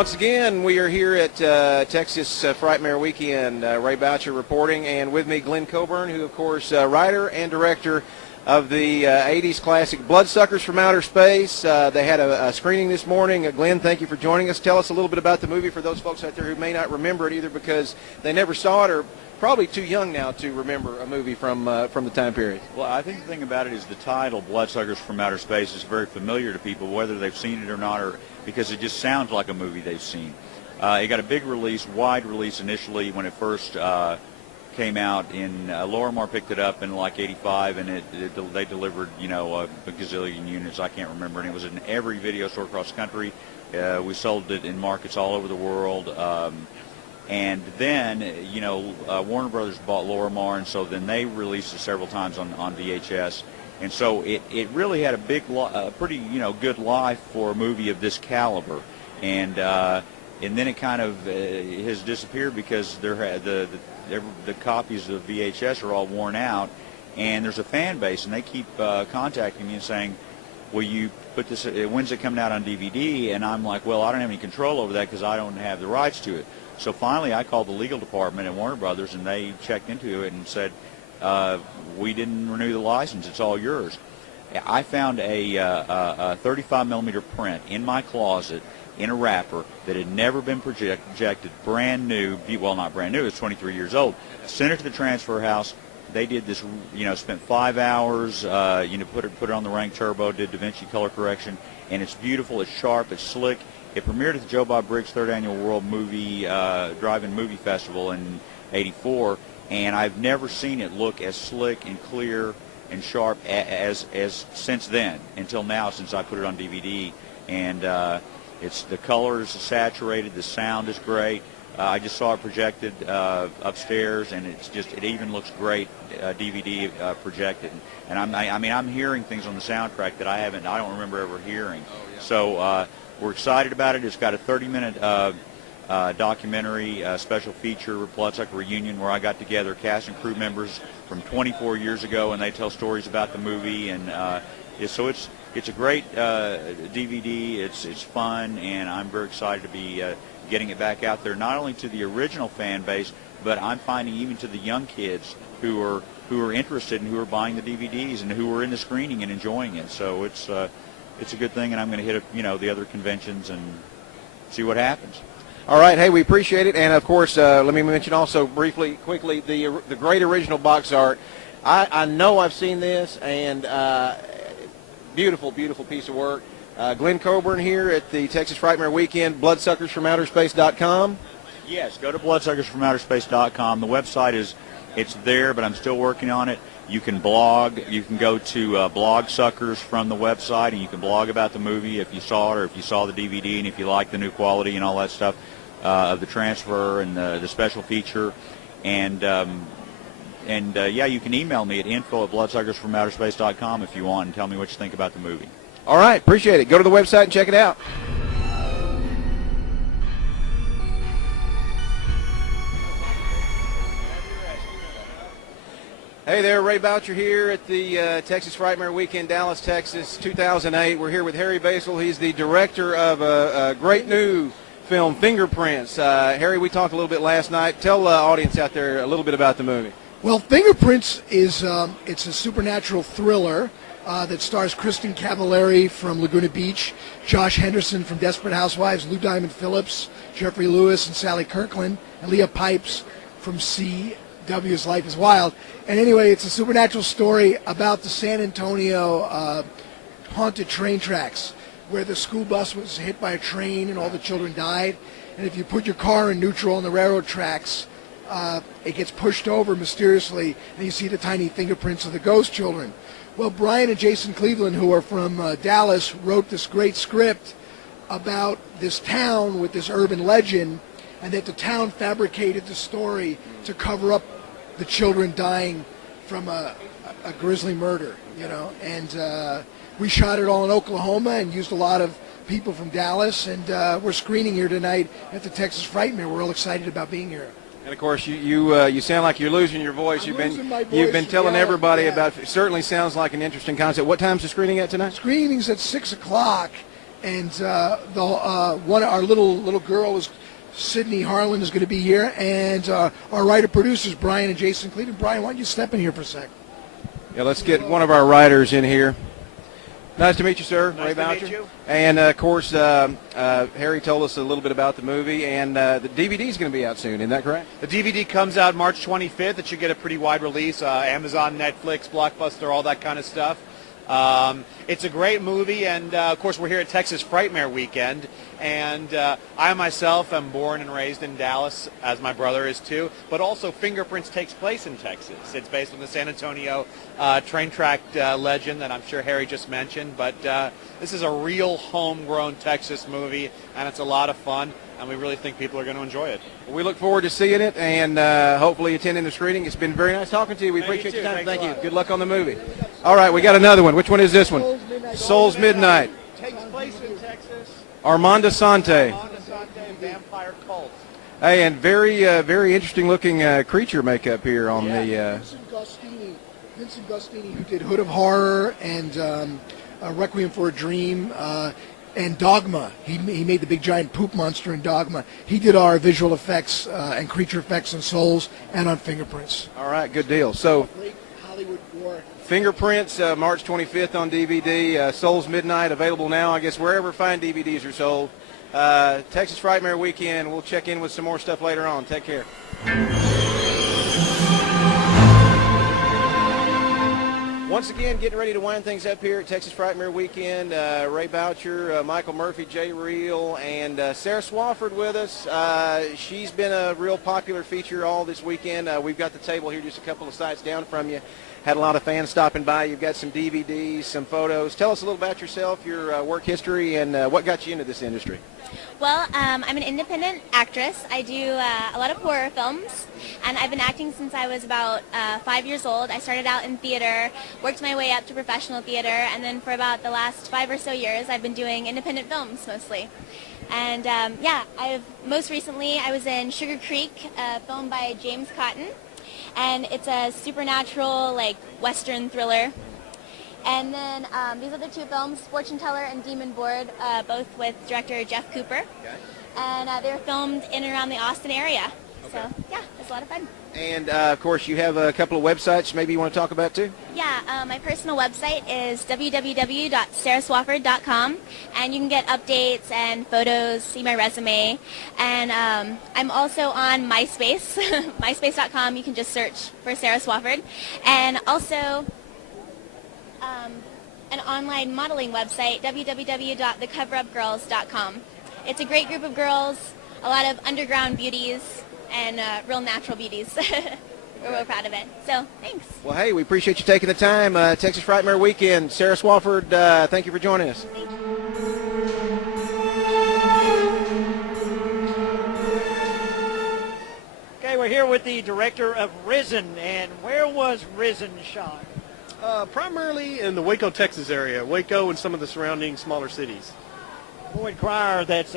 Once again, we are here at Texas Frightmare Weekend. Ray Boucher reporting, and with me, Glen Coburn, who, of course, writer and director of the 80s classic Bloodsuckers From Outer Space. They had a screening this morning. Glen, thank you for joining us. Tell us a little bit about the movie for those folks out there who may not remember it, either because they never saw it or probably too young now to remember a movie from the time period. Well, I think the thing about it is the title, Bloodsuckers From Outer Space, is very familiar to people, whether they've seen it or not, or because it just sounds like a movie they've seen. It got a big release, wide release initially when it first came out. In Lorimar picked it up in like '85, and they delivered, a gazillion units. I can't remember, and it was in every video store across the country. We sold it in markets all over the world. And then, Warner Brothers bought Lorimar, and so then they released it several times on VHS. And so it really had a pretty, good life for a movie of this caliber. And then it kind of has disappeared because the copies of VHS are all worn out, and there's a fan base, and they keep contacting me and saying, will you put this, when's it coming out on DVD? And I'm like, well, I don't have any control over that because I don't have the rights to it. So finally, I called the legal department at Warner Brothers, and they checked into it and said, we didn't renew the license. It's all yours. I found a 35-millimeter print in my closet in a wrapper that had never been projected, brand new. Well, not brand new. It's 23 years old. Sent it to the transfer house. They did this, spent 5 hours, put it on the Rank Turbo, did DaVinci color correction, and it's beautiful. It's sharp. It's slick. It premiered at the Joe Bob Briggs Third Annual World Movie Drive-In Movie Festival in '84, and I've never seen it look as slick and clear and sharp as since then, until now, since I put it on DVD. And the color is saturated, the sound is great. I just saw it projected upstairs, and it even looks great DVD projected. And I'm hearing things on the soundtrack that I don't remember ever hearing. Oh, yeah. So we're excited about it. It's got a 30-minute documentary special feature, Bloodsucker Reunion, where I got together cast and crew members from 24 years ago, and they tell stories about the movie. And so it's a great DVD. It's fun, and I'm very excited to be getting it back out there, not only to the original fan base, but I'm finding even to the young kids who are interested and who are buying the DVDs and who are in the screening and enjoying it. So it's a good thing, and I'm going to hit the other conventions and see what happens. All right, hey, we appreciate it, and of course, let me mention also quickly, the great original box art. I know I've seen this, and beautiful, beautiful piece of work. Glen Coburn here at the Texas Frightmare Weekend, BloodsuckersFromOuterSpace.com. Yes, go to BloodsuckersFromOuterSpace.com. The website it's there, but I'm still working on it. You can blog. You can go to Bloodsuckers from the website, and you can blog about the movie if you saw it or if you saw the DVD, and if you like the new quality and all that stuff of the transfer and the special feature. And you can email me at info@BloodsuckersFromOuterSpace.com if you want, and tell me what you think about the movie. All right, appreciate it. Go to the website and check it out. Hey there, Ray Boucher here at the Texas Frightmare Weekend, Dallas, Texas, 2008. We're here with Harry Basil. He's the director of a great new film, Fingerprints. Harry, we talked a little bit last night. Tell the audience out there a little bit about the movie. Well, Fingerprints is it's a supernatural thriller that stars Kristen Cavallari from Laguna Beach, Josh Henderson from Desperate Housewives, Lou Diamond Phillips, Jeffrey Lewis, and Sally Kirkland, and Leah Pipes from CW's Life is Wild. And anyway, it's a supernatural story about the San Antonio haunted train tracks, where the school bus was hit by a train and all the children died. And if you put your car in neutral on the railroad tracks, it gets pushed over mysteriously, and you see the tiny fingerprints of the ghost children. Well, Brian and Jason Cleveland, who are from Dallas, wrote this great script about this town with this urban legend, and that the town fabricated the story to cover up the children dying from a grisly murder, And we shot it all in Oklahoma and used a lot of people from Dallas, and we're screening here tonight at the Texas Frightmare. We're all excited about being here. And of course, you sound like you're losing your voice. You've been telling everybody about it. Certainly sounds like an interesting concept. What time's the screening at tonight? Screening's at 6 o'clock, and one our little girl is Sydney Harlan is going to be here, and our writer producers Brian and Jason Cleveland. Brian, why don't you step in here for a sec? Yeah, let's get one of our writers in here. Nice to meet you, sir. Nice Ray to Boucher. meet you. And, of course, Harry told us a little bit about the movie, and the DVD is going to be out soon. Isn't that correct? The DVD comes out March 25th. It should get a pretty wide release. Amazon, Netflix, Blockbuster, all that kind of stuff. It's a great movie, and, of course, we're here at Texas Frightmare Weekend. And I myself am born and raised in Dallas, as my brother is too. But also, Fingerprints takes place in Texas. It's based on the San Antonio train track legend that I'm sure Harry just mentioned. But this is a real homegrown Texas movie, and it's a lot of fun. And we really think people are going to enjoy it. Well, we look forward to seeing it and hopefully attending the screening. It's been very nice talking to you. We appreciate your time. Thank you. Good luck on the movie. All right, we got another one. Which one is this one? Soul's Midnight. Takes place in Texas. Armando Sante. Vampire cult. Hey, and very interesting looking creature makeup here on the. Vincent Gustini, who did Hood of Horror and Requiem for a Dream. And Dogma. He made the big giant poop monster in Dogma. He did our visual effects and creature effects on Souls and on Fingerprints. All right, good deal. So, Hollywood war. Fingerprints, March 25th on DVD. Souls Midnight, available now, I guess, wherever fine DVDs are sold. Texas Frightmare Weekend. We'll check in with some more stuff later on. Take care. Once again, getting ready to wind things up here at Texas Frightmare Weekend. Ray Boucher, Michael Murphy, Jay Reel, and Sara Swofford with us. She's been a real popular feature all this weekend. We've got the table here just a couple of sites down from you. Had a lot of fans stopping by. You've got some DVDs, some photos. Tell us a little about yourself, your work history, and what got you into this industry. Well, I'm an independent actress. I do a lot of horror films, and I've been acting since I was about 5 years old. I started out in theater, worked my way up to professional theater, and then for about the last 5 or so years, I've been doing independent films mostly. And most recently I was in Sugar Creek, a film by James Cotton, and it's a supernatural, like, Western thriller. And then these other two films, Fortune Teller and Demon Board, both with director Jeff Cooper. Okay. And they were filmed in and around the Austin area. Okay. So, yeah, it's a lot of fun. And, of course, you have a couple of websites maybe you want to talk about, too? Yeah, my personal website is www.saraswofford.com, and you can get updates and photos, see my resume. And I'm also on MySpace, myspace.com. You can just search for Sara Swofford. And also an online modeling website, www.thecoverupgirls.com. It's a great group of girls, a lot of underground beauties, and real natural beauties. We're real proud of it. So, thanks. Well, hey, we appreciate you taking the time. Texas Frightmare Weekend. Sara Swofford, thank you for joining us. Okay, we're here with the director of Risen. And where was Risen shot? Primarily in the Waco, Texas area. Waco and some of the surrounding smaller cities. Boyd Cryer that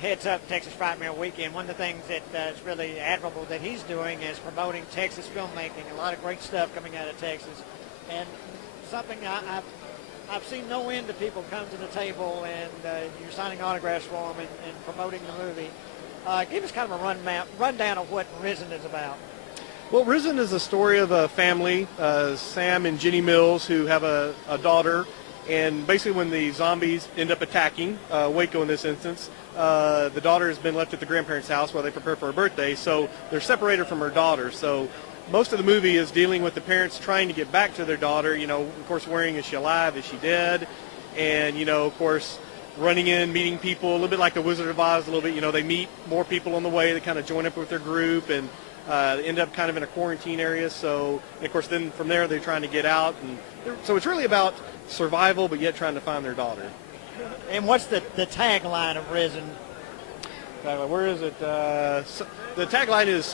heads up Texas Frightmare Weekend. One of the things that is really admirable that he's doing is promoting Texas filmmaking. A lot of great stuff coming out of Texas. And something I've seen no end of people come to the table and you're signing autographs for them and promoting the movie. Give us kind of a rundown of what Risen is about. Well, Risen is a story of a family, Sam and Jenny Mills, who have a daughter. And basically when the zombies end up attacking, Waco in this instance, the daughter has been left at the grandparents' house while they prepare for her birthday. So they're separated from her daughter. So most of the movie is dealing with the parents trying to get back to their daughter, you know, of course worrying, is she alive, is she dead? And, you know, of course, running in, meeting people, a little bit like the Wizard of Oz a little bit. You know, they meet more people on the way. They kind of join up with their group and end up kind of in a quarantine area. So, and of course, then from there they're trying to get out. And so it's really about survival, but yet trying to find their daughter. And what's the tagline of Risen? Where is it? The tagline is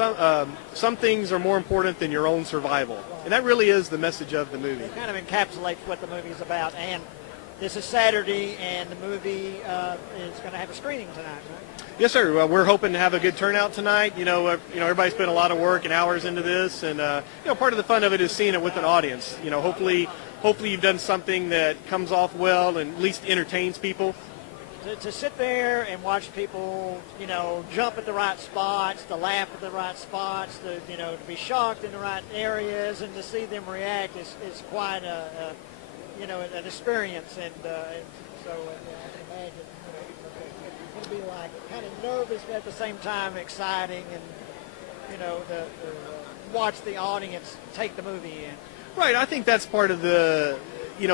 some things are more important than your own survival. And that really is the message of the movie. It kind of encapsulates what the movie's about. And this is Saturday, and the movie is going to have a screening tonight, right? Yes, sir. We're hoping to have a good turnout tonight. You know, everybody spent a lot of work and hours into this, and part of the fun of it is seeing it with an audience. You know, hopefully hopefully you've done something that comes off well and at least entertains people. To sit there and watch people, jump at the right spots, to laugh at the right spots, to be shocked in the right areas, and to see them react is quite an experience. And so I can imagine it's going to be like kind of nervous, but at the same time exciting, and to watch the audience take the movie in. Right, I think that's part of the,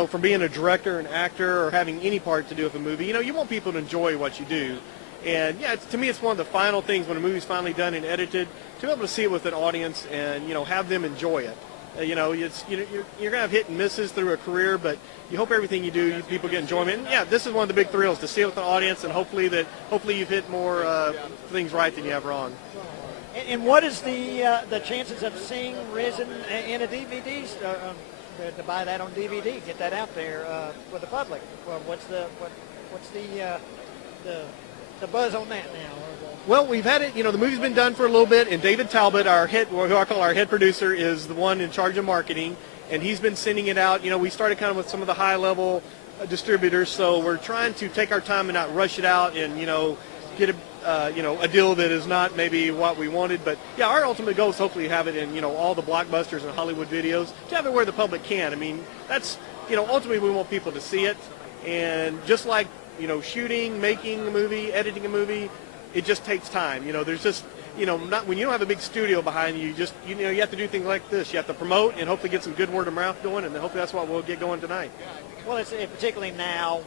from being a director, an actor, or having any part to do with a movie, you want people to enjoy what you do. And, yeah, to me it's one of the final things when a movie's finally done and edited, to be able to see it with an audience and, have them enjoy it. You're going to have hit and misses through a career, but you hope everything you do, people get enjoyment. And, yeah, this is one of the big thrills, to see it with an audience, and hopefully you've hit more things right than you have wrong. And what is the chances of seeing Risen in a DVD? To buy that on DVD, get that out there for the public. Well, what's the buzz on that now? Well, we've had it. The movie's been done for a little bit, and David Talbot, who I call our head producer, is the one in charge of marketing, and he's been sending it out. We started kind of with some of the high-level distributors, so we're trying to take our time and not rush it out and get a deal that is not maybe what we wanted. But yeah, our ultimate goal is hopefully have it in all the blockbusters and Hollywood videos, to have it where the public can. I mean, that's ultimately we want people to see it, and just like shooting, making a movie, editing a movie, it just takes time. There's just not when you don't have a big studio behind you. You have to do things like this. You have to promote and hopefully get some good word of mouth going, and hopefully that's what we'll get going tonight. Well, it's particularly now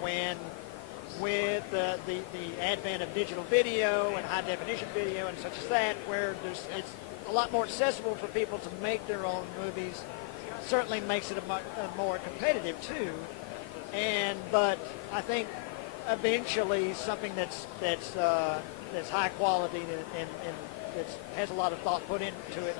with the advent of digital video and high definition video and such as that, where it's a lot more accessible for people to make their own movies. Certainly makes it a more competitive too. But I think eventually something that's high quality and that has a lot of thought put into it,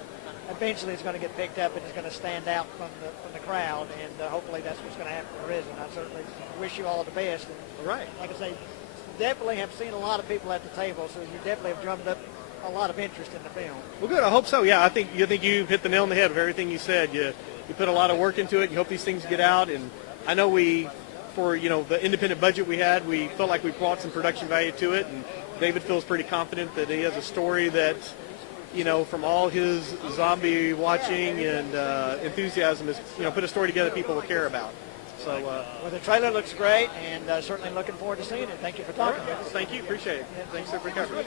eventually it's going to get picked up and it's going to stand out from the crowd, and hopefully that's what's going to happen for Risen. I certainly wish you all the best. And right. Like I say, definitely have seen a lot of people at the table, so you definitely have drummed up a lot of interest in the film. Well, good. I hope so. Yeah, I think you hit the nail on the head with everything you said. You put a lot of work into it. You hope these things get out, and I know for the independent budget we had, we felt like we brought some production value to it, and David feels pretty confident that he has a story that, from all his zombie watching and enthusiasm, is put a story together people will care about. So, well, the trailer looks great, and certainly looking forward to seeing it. Thank you for talking to us. Thank you, appreciate it. Thanks for covering.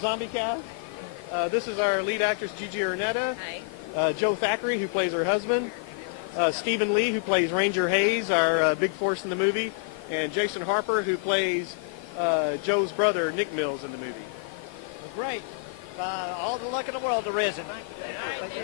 Zombie cast. This is our lead actress, Gigi Arnetta. Hi. Joe Thackeray, who plays her husband. Stephen Lee, who plays Ranger Hayes, our big force in the movie. And Jason Harper, who plays Joe's brother, Nick Mills, in the movie. Well, great. All the luck in the world to Risen. Thank you.